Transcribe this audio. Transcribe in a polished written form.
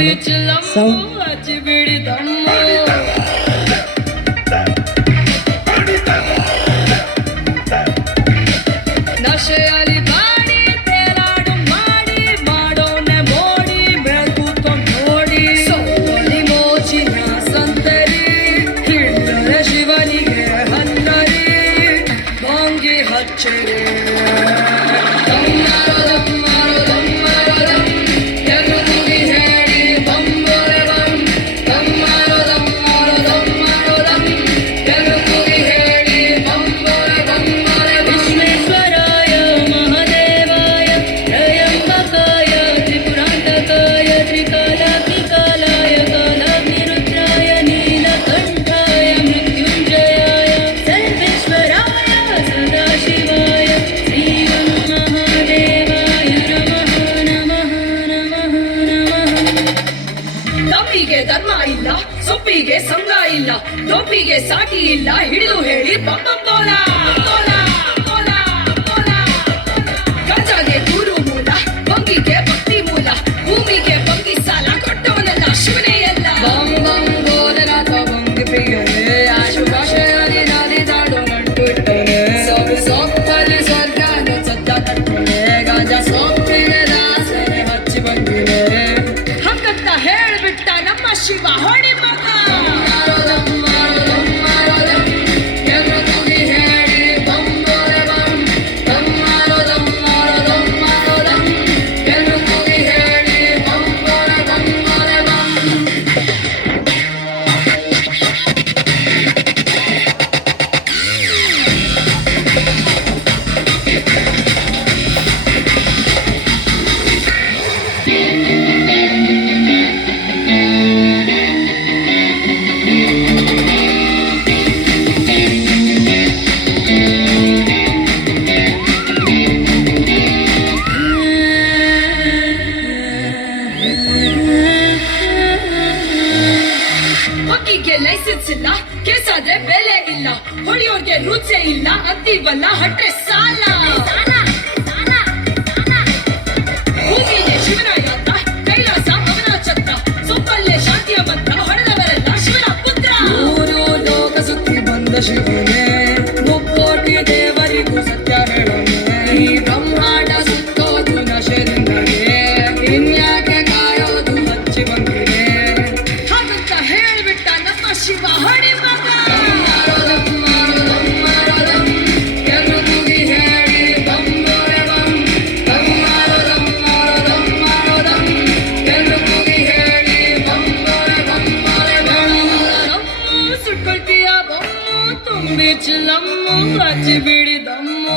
Sound. ನಶೆಯಲ್ಲಿ body ತೇಲಾಡು ಮಾಡಿ ಮಾಡೋನೆ ಮೋಡಿ ಮೇಲ್ಕೂತ್ಕೊಂಡ್ ನೋಡಿ ಸೋಲಿ ಮೋಚಿನ ಸಂತರಿ ಹಿಡಿದರೆ ಶಿವನಿಗೆ ಹತ್ತರಿ ಭಂಗಿ ಹಚ್ಚರಿ ಧರ್ಮ ಇಲ್ಲ ಸೊಪ್ಪಿಗೆ ಸಂಘ ಇಲ್ಲ ದೋಪಿಗೆ ಸಾಟಿ ಇಲ್ಲ ಹಿಡಿದು ಹೇಳಿ ಬಂಬೋಲ ಗಂಜಾಗೆ ಗುರು ಮೂಲ ಬಂಗಿಗೆ ಭಕ್ತಿ ಮೂಲ ಭೂಮಿಗೆ ಬಂಗಿ ಸಾಲ ಕೊಟ್ಟವನಲ್ಲ ಶಿವನೇ ಎಲ್ಲ ಬಂಬೋಲನಾಥ ಬಂಗಿ ಪ್ರಿಯನೇ ಆಶು ಭಾಷೆಯಲ್ಲಿ ನಾಲಿ ದಾಡು ನಂಟು ಇಟ್ಟನೆ ಸೊಪ್ಪಲ್ಲಿ ಸ್ವರ್ಗ ಸತ್ಯ ಕಟ್ಟನೆ ಗಾಜ ಸೊಪ್ಪಿನ ದಾಸನೆ ಹಚ್ಚಿ ಬಂದಿದೆ ಹಂಗಂತ ಹೇಳ್ಬಿಟ್ಟ ನಮ್ಮ ಶಿವ ಹೊಡಿ ಮಗ ಹೊಕ್ಕಿಗೆ ಲೈಸೆನ್ಸ್ ಇಲ್ಲ ಕೇಸಾದ್ರೆ ಬೆಲೆ ಇಲ್ಲ ಹೊಳಿಯೋರ್ಗೆ ರುಚೆ ಇಲ್ಲ ಅಂತೀವಲ್ಲ ಹಟ್ರೆ ಸಾಲ ಭೂಮಿಗೆ ಶಿವರಾಯ ಅಂತ ಕೈಲಾಸ ಅವನ ಛತ್ರ ಸೊಪ್ಪಲ್ಲೇ ಶಾಂತಿಯ ಮಂತ್ರ ಹೊಡೆದವರೆಲ್ಲ ಶಿವನ ಪುತ್ರ ಊರು ಲೋಕ ಸುತ್ತಿ ಬಂದ ಶಿವನೇ ಮುಕ್ಕೋಟಿ ದೇವರಿಗೂ ಸತ್ಯ ಹೇಳೋನೆ ಈ ಬ್ರಹ್ಮಾಂಡ ಸುತ್ತೋದು ನಶೆರಿಂದಲೇ ಇನ್ಯಾಕೆ ಕಾಯೋದು ಹಚ್ಚಿ ಬಂದಿದೆ ಹಾಗಂತ ಹೇಳ್ಬಿಟ್ಟ ನಮ್ಮ ಶಿವ ಹೊಡಿ ಮಗ ಸುಟ್ಕೊಳ್ತೀಯ ಬೊಮ್ಮು ತುಂಬಿ ಚಿಲ್ಲಮ್ಮು ಹಚ್ಚಿ ಬಿಡಿ ದಮ್ಮು